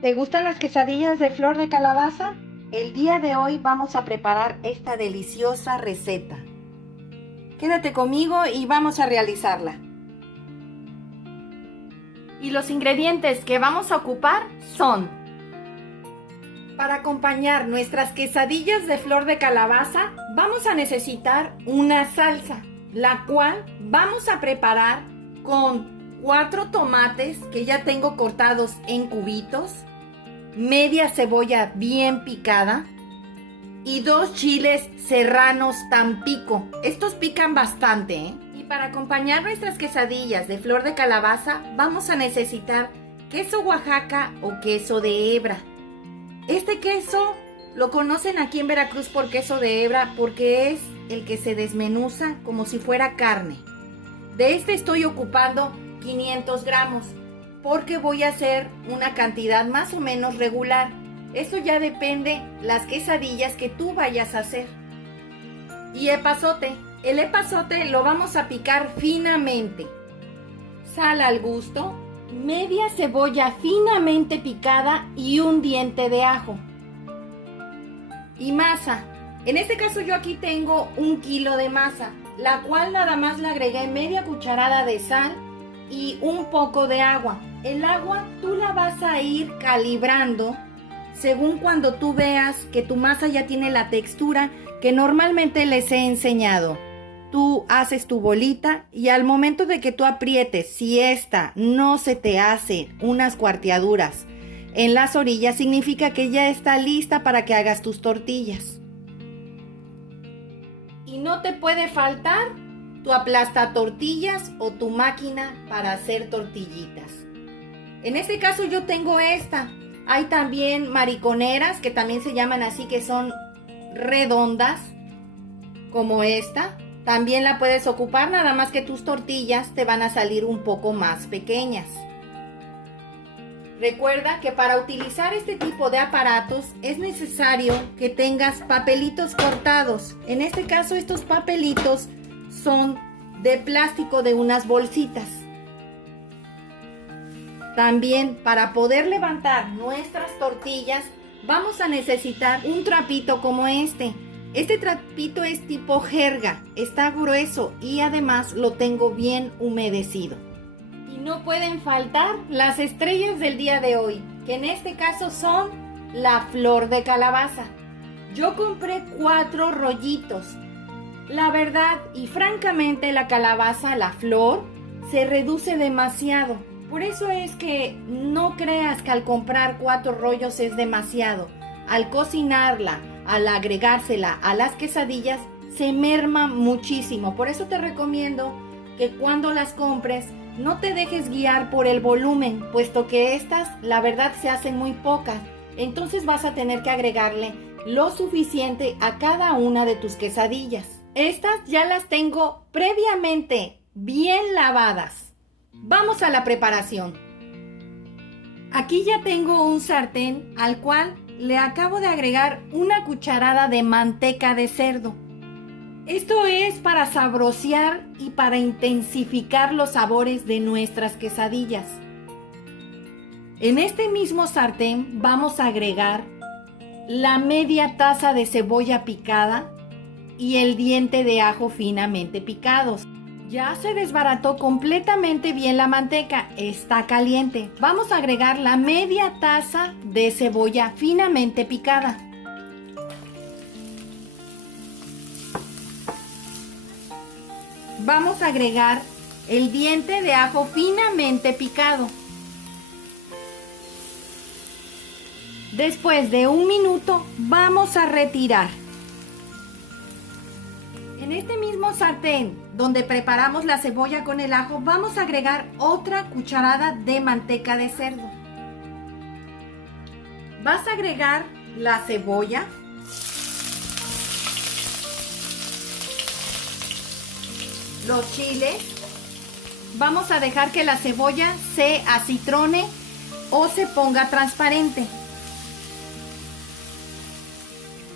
¿Te gustan las quesadillas de flor de calabaza? El día de hoy vamos a preparar esta deliciosa receta. Quédate conmigo y vamos a realizarla. Y los ingredientes que vamos a ocupar son: para acompañar nuestras quesadillas de flor de calabaza, vamos a necesitar una salsa, la cual vamos a preparar con 4 tomates que ya tengo cortados en cubitos, media cebolla bien picada y 2 chiles serranos Tampico. Estos pican bastante, ¿eh? Y para acompañar nuestras quesadillas de flor de calabaza, vamos a necesitar queso Oaxaca o queso de hebra. Este queso lo conocen aquí en Veracruz por queso de hebra porque es el que se desmenuza como si fuera carne. De este estoy ocupando 500 gramos porque voy a hacer una cantidad más o menos regular. Eso ya depende las quesadillas que tú vayas a hacer. Y epazote. El epazote lo vamos a picar finamente. Sal al gusto. Media cebolla finamente picada y un diente de ajo. Y masa. En este caso yo aquí tengo 1 kilo de masa, la cual nada más le agregué media cucharada de sal y un poco de agua. El agua tú la vas a ir calibrando según cuando tú veas que tu masa ya tiene la textura que normalmente les he enseñado. Tú haces tu bolita y al momento de que tú aprietes, si esta no se te hace unas cuarteaduras en las orillas, significa que ya está lista para que hagas tus tortillas. Y no te puede faltar tu aplasta tortillas o tu máquina para hacer tortillitas. En este caso yo tengo esta. Hay también mariconeras que también se llaman así, que son redondas como esta. También la puedes ocupar, nada más que tus tortillas te van a salir un poco más pequeñas. Recuerda que para utilizar este tipo de aparatos es necesario que tengas papelitos cortados. En este caso estos papelitos son de plástico de unas bolsitas. También para poder levantar nuestras tortillas vamos a necesitar un trapito como este. Este trapito es tipo jerga, está grueso y además lo tengo bien humedecido. Y no pueden faltar las estrellas del día de hoy, que en este caso son la flor de calabaza. Yo compré 4 rollitos. La verdad y francamente la calabaza, la flor, se reduce demasiado. Por eso es que no creas que al comprar 4 rollos es demasiado. Al cocinarla, al agregársela a las quesadillas, se merma muchísimo. Por eso te recomiendo que cuando las compres no te dejes guiar por el volumen, puesto que estas, la verdad, se hacen muy pocas. Entonces vas a tener que agregarle lo suficiente a cada una de tus quesadillas. Estas ya las tengo previamente bien lavadas. Vamos a la preparación. Aquí ya tengo un sartén al cual le acabo de agregar 1 cucharada de manteca de cerdo. Esto es para saborear y para intensificar los sabores de nuestras quesadillas. En este mismo sartén vamos a agregar la media taza de cebolla picada y el diente de ajo finamente picados. Ya se desbarató completamente bien la manteca, está caliente. Vamos a agregar la media taza de cebolla finamente picada. Vamos a agregar el diente de ajo finamente picado. Después de 1 minuto vamos a retirar. En este mismo sartén donde preparamos la cebolla con el ajo, vamos a agregar otra cucharada de manteca de cerdo. Vas a agregar la cebolla, los chiles. Vamos a dejar que la cebolla se acitrone o se ponga transparente.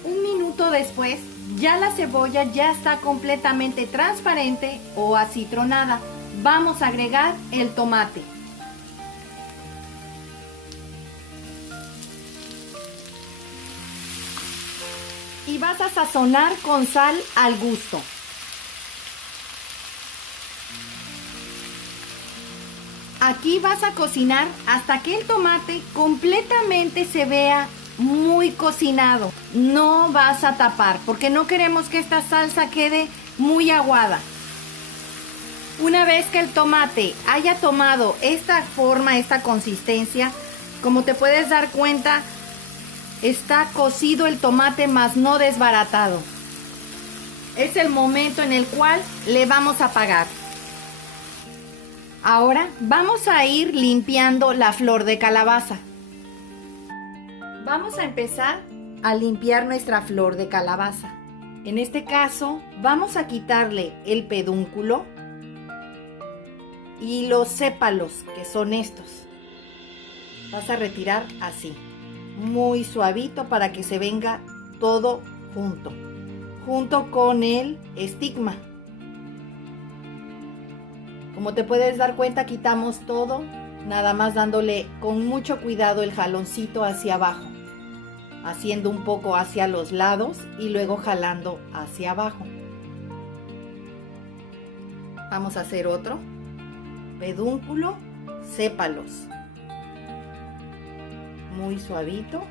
1 minuto después, ya la cebolla ya está completamente transparente o acitronada. Vamos a agregar el tomate. y vas a sazonar con sal al gusto. Aquí vas a cocinar hasta que el tomate completamente se vea muy cocinado. No vas a tapar porque no queremos que esta salsa quede muy aguada. Una vez que el tomate haya tomado esta forma, esta consistencia, como te puedes dar cuenta, está cocido el tomate más no desbaratado. Es el momento en el cual le vamos a apagar. Ahora vamos a ir limpiando la flor de calabaza. Vamos a empezar a limpiar nuestra flor de calabaza. En este caso vamos a quitarle el pedúnculo y los sépalos, que son estos. Vas a retirar así, muy suavito para que se venga todo junto con el estigma. Como te puedes dar cuenta, quitamos todo, nada más dándole con mucho cuidado el jaloncito hacia abajo, haciendo un poco hacia los lados y luego jalando hacia abajo. Vamos a hacer otro. Pedúnculo, sépalos. Muy suavito.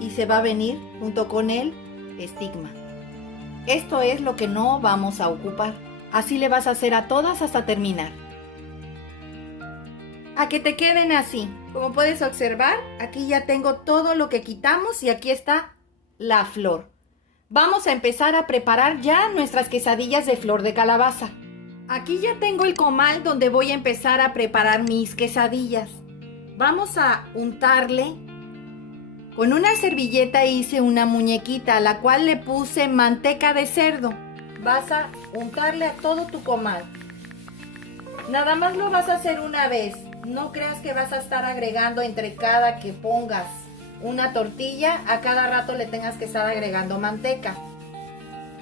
Y se va a venir junto con el estigma. Esto es lo que no vamos a ocupar. Así le vas a hacer a todas hasta terminar. A que te queden así. Como puedes observar, aquí ya tengo todo lo que quitamos y aquí está la flor. Vamos a empezar a preparar ya nuestras quesadillas de flor de calabaza. Aquí ya tengo el comal donde voy a empezar a preparar mis quesadillas. Vamos a untarle. Con una servilleta hice una muñequita a la cual le puse manteca de cerdo. Vas a untarle a todo tu comal. Nada más lo vas a hacer una vez. No creas que vas a estar agregando entre cada que pongas una tortilla, a cada rato le tengas que estar agregando manteca.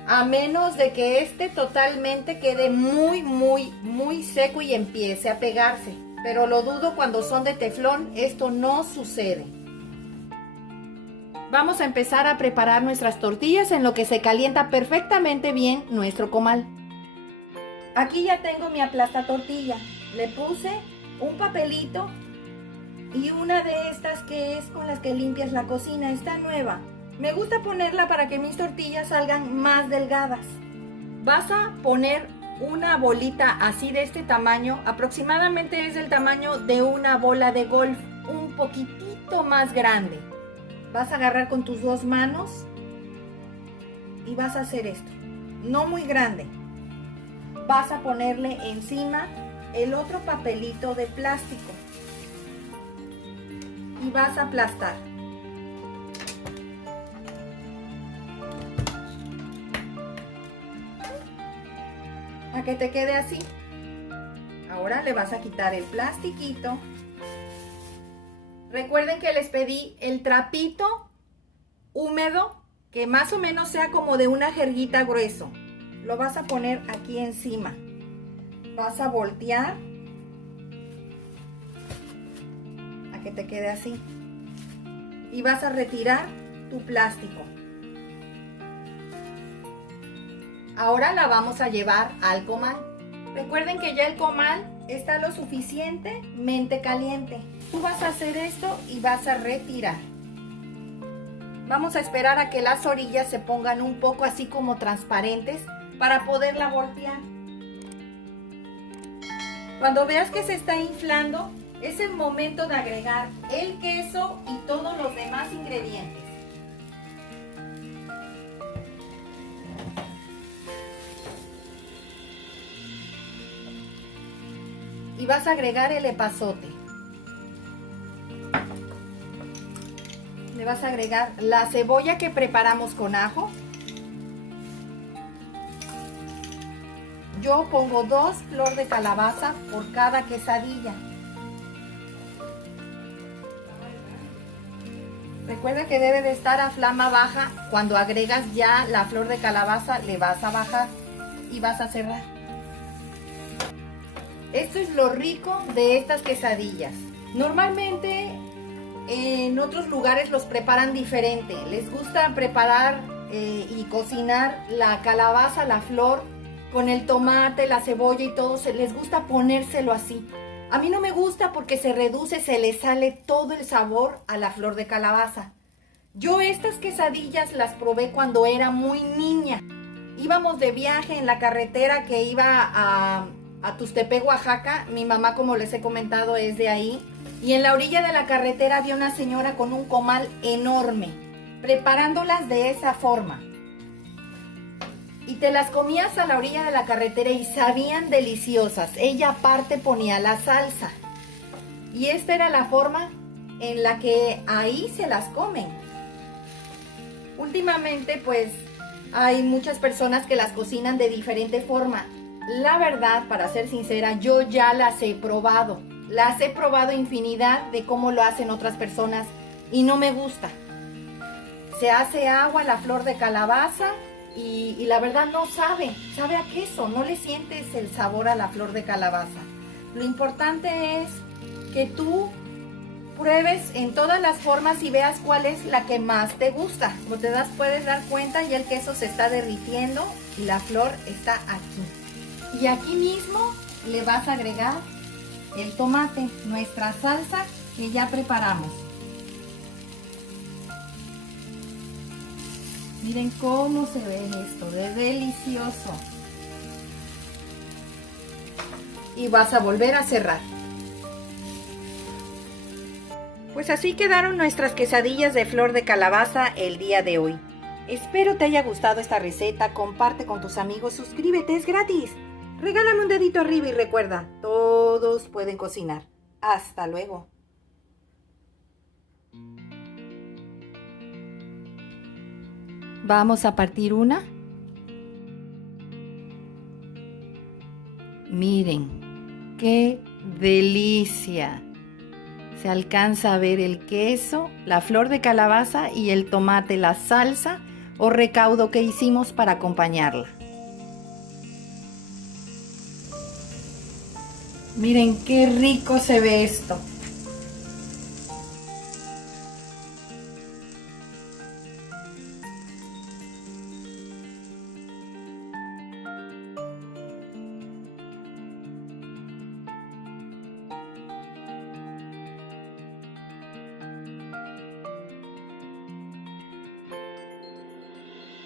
A menos de que este totalmente quede muy seco y empiece a pegarse. Pero lo dudo, cuando son de teflón, esto no sucede. Vamos a empezar a preparar nuestras tortillas en lo que se calienta perfectamente bien nuestro comal. Aquí ya tengo mi aplasta tortilla. Le puse un papelito y una de estas que es con las que limpias la cocina. Está nueva. Me gusta ponerla para que mis tortillas salgan más delgadas. Vas a poner una bolita así de este tamaño. Aproximadamente es del tamaño de una bola de golf. Un poquitito más grande. Vas a agarrar con tus dos manos y vas a hacer esto. No muy grande. Vas a ponerle encima el otro papelito de plástico y vas a aplastar. A que te quede así. Ahora le vas a quitar el plastiquito. Recuerden que les pedí el trapito húmedo, que más o menos sea como de una jerguita grueso. Lo vas a poner aquí encima. Vas a voltear a que te quede así. Y vas a retirar tu plástico. Ahora la vamos a llevar al comal. Recuerden que ya el comal está lo suficientemente caliente. Tú vas a hacer esto y vas a retirar. Vamos a esperar a que las orillas se pongan un poco así como transparentes para poderla voltear. Cuando veas que se está inflando, es el momento de agregar el queso y todos los demás ingredientes. Y vas a agregar el epazote. Le vas a agregar la cebolla que preparamos con ajo. Yo pongo 2 flor de calabaza por cada quesadilla. Recuerda que debe de estar a flama baja. Cuando agregas ya la flor de calabaza, le vas a bajar y vas a cerrar. Esto es lo rico de estas quesadillas. Normalmente en otros lugares los preparan diferente. Les gusta preparar y cocinar la calabaza, la flor, con el tomate, la cebolla y todo. Les gusta ponérselo así. A mí no me gusta porque se reduce, se le sale todo el sabor a la flor de calabaza. Yo estas quesadillas las probé cuando era muy niña. Íbamos de viaje en la carretera que iba a Tuxtepec, Oaxaca. Mi mamá, como les he comentado, es de ahí. Y en la orilla de la carretera había una señora con un comal enorme, preparándolas de esa forma. Y te las comías a la orilla de la carretera y sabían deliciosas. Ella aparte ponía la salsa. Y esta era la forma en la que ahí se las comen. Últimamente, pues, hay muchas personas que las cocinan de diferente forma. La verdad, para ser sincera, yo ya las he probado. Las he probado infinidad de cómo lo hacen otras personas y no me gusta. Se hace agua la flor de calabaza y la verdad no sabe a queso, no le sientes el sabor a la flor de calabaza. Lo importante es que tú pruebes en todas las formas y veas cuál es la que más te gusta. Como puedes dar cuenta, ya el queso se está derritiendo y la flor está aquí. Y aquí mismo le vas a agregar el tomate, nuestra salsa que ya preparamos. Miren cómo se ve esto, de delicioso. Y vas a volver a cerrar. Pues así quedaron nuestras quesadillas de flor de calabaza el día de hoy. Espero te haya gustado esta receta, comparte con tus amigos, suscríbete, es gratis. Regálame un dedito arriba y recuerda, todos pueden cocinar. Hasta luego. Vamos a partir una. Miren, qué delicia. Se alcanza a ver el queso, la flor de calabaza y el tomate, la salsa o recaudo que hicimos para acompañarla. Miren qué rico se ve esto.